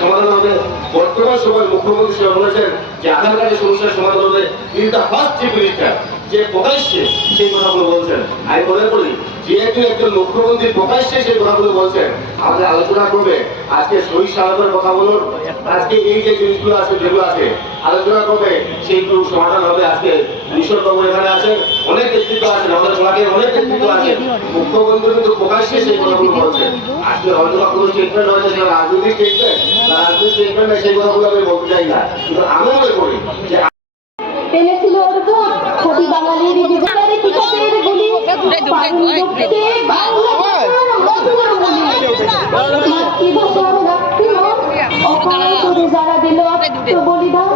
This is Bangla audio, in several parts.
সমাধান হবে। বর্তমান সময় মুখ্যমন্ত্রী বলেছেন যে আধার কার্ডের সমস্যার সমাধান হবে। তিনি দা ফার্স্ট চিফ মিনিস্টার যে প্রকাশ্যে সেই কথাগুলো বলছেন। আমি মনে করি যেহেতু একজন মুখ্যমন্ত্রী প্রকাশ্যে সেই কথাগুলো বলছেন, আমাদের আলোচনা করবে আজকে শহীদ সালামের কথা বলুন, আজকে এই যে জিনিসগুলো আছে যেগুলো আছে আলোচনা করবে সেইগুলো সমাধান হবে। আজকে মিশন বাবু এখানে আছেন, অনেক নেতৃত্ব আছেন, আমাদের সমাজের অনেক নেতৃত্ব আছে। মুখ্যমন্ত্রী কিন্তু প্রকাশ্যে সেই কথাগুলো বলছেন। আজকে হয়তো কোনো স্টেটমেন্ট হয়েছে সেটা রাজনৈতিক স্টেটমেন্ট, রাজনৈতিক স্টেটমেন্ট সেই কথাগুলো আমি বলতে চাই না, কিন্তু আমি মনে করি যে পেলেছিল অর্জুন সতী বাঙালির জীবনের কিতাবের গুলি পাণ্ডবকে বাংলা মধুর বলি মাতৃভাষার রাত্রিমন অকাল করে যারা দিল আত্মবলিদান।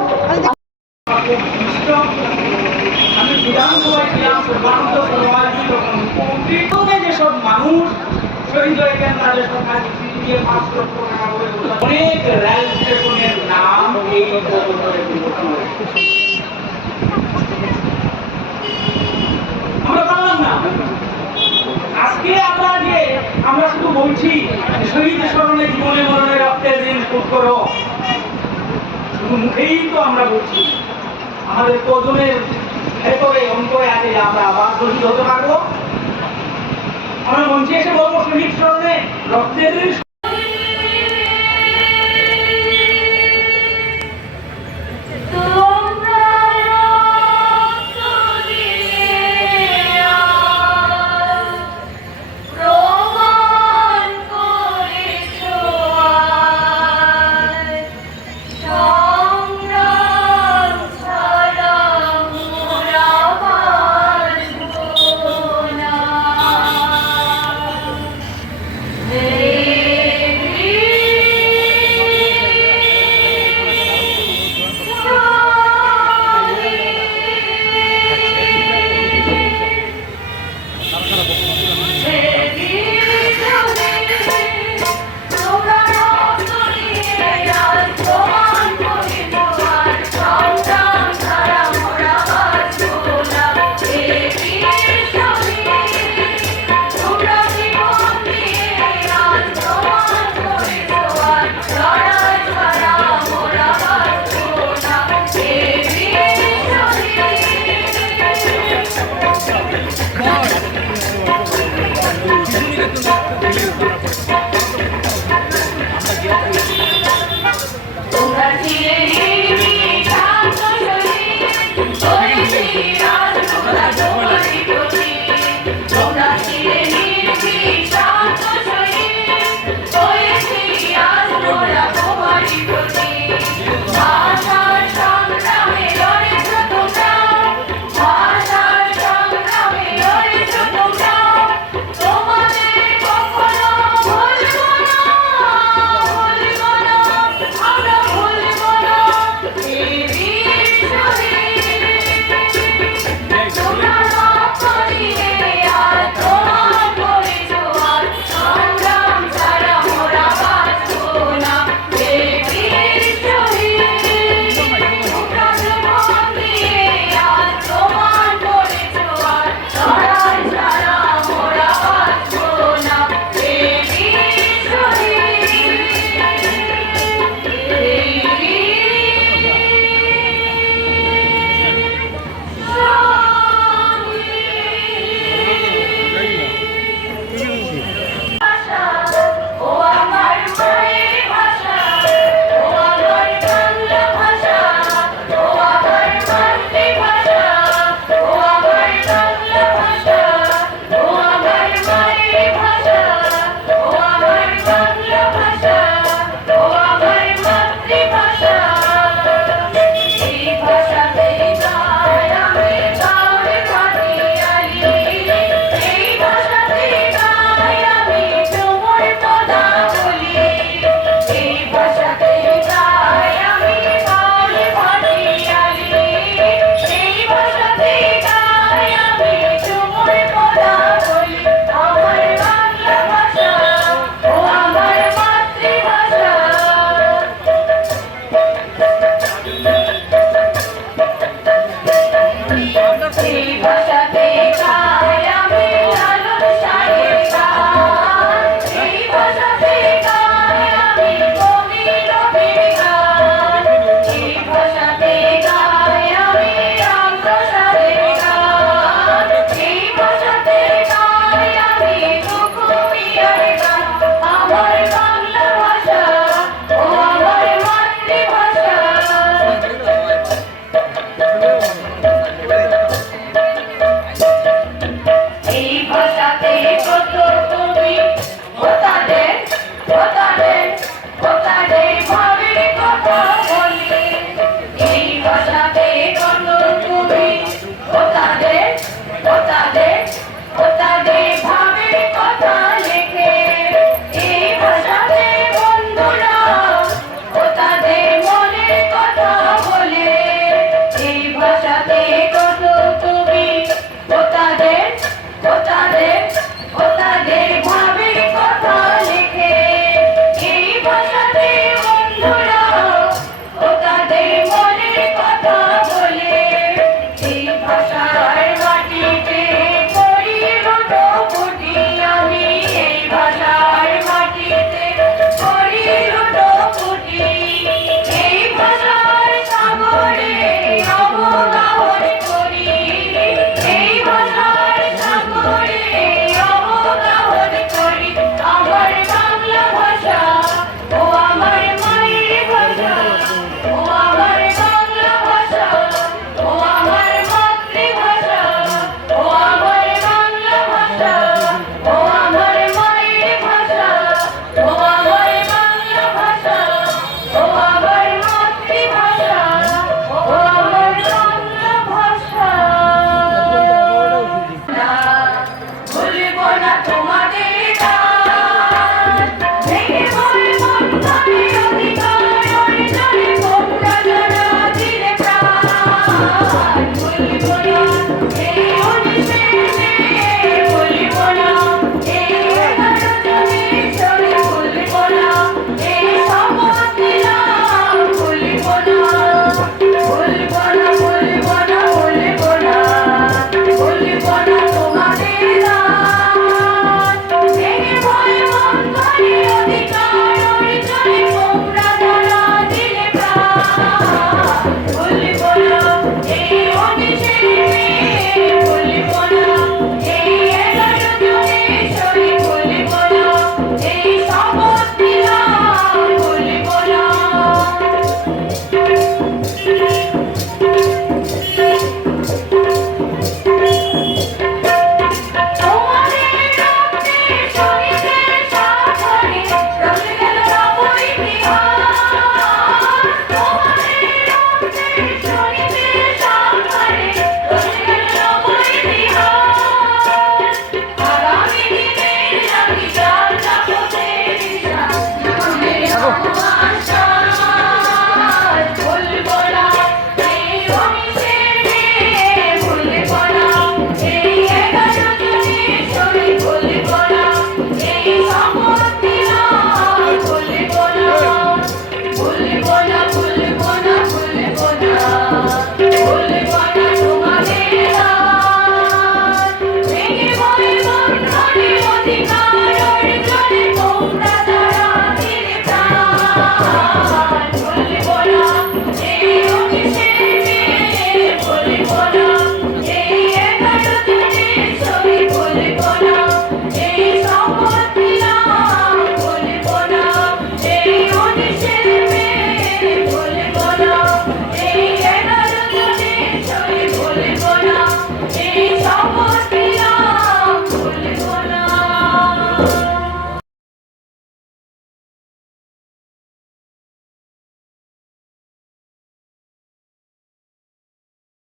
আমি বিধানসভায় ছিলাম, যেসব মানুষ শহীদ হয়েছেন তাদের সংখ্যা অনেক রেল স্টেশনের নাম এই আমরা পারলাম না। আজকে আমরা শুধু বলছি শহীদের স্মরণে জীবনে মরণে রক্তের ঋণ শোধ করো, শুধু মুখেই তো আমরা বলছি, আমাদের কজনের ভেতরে অন্তরে আছে যে আমরা আবার শহীদ হতে পারবো। আমরা মঞ্চে এসে বলবো শহীদ স্মরণে রক্তের ঋণ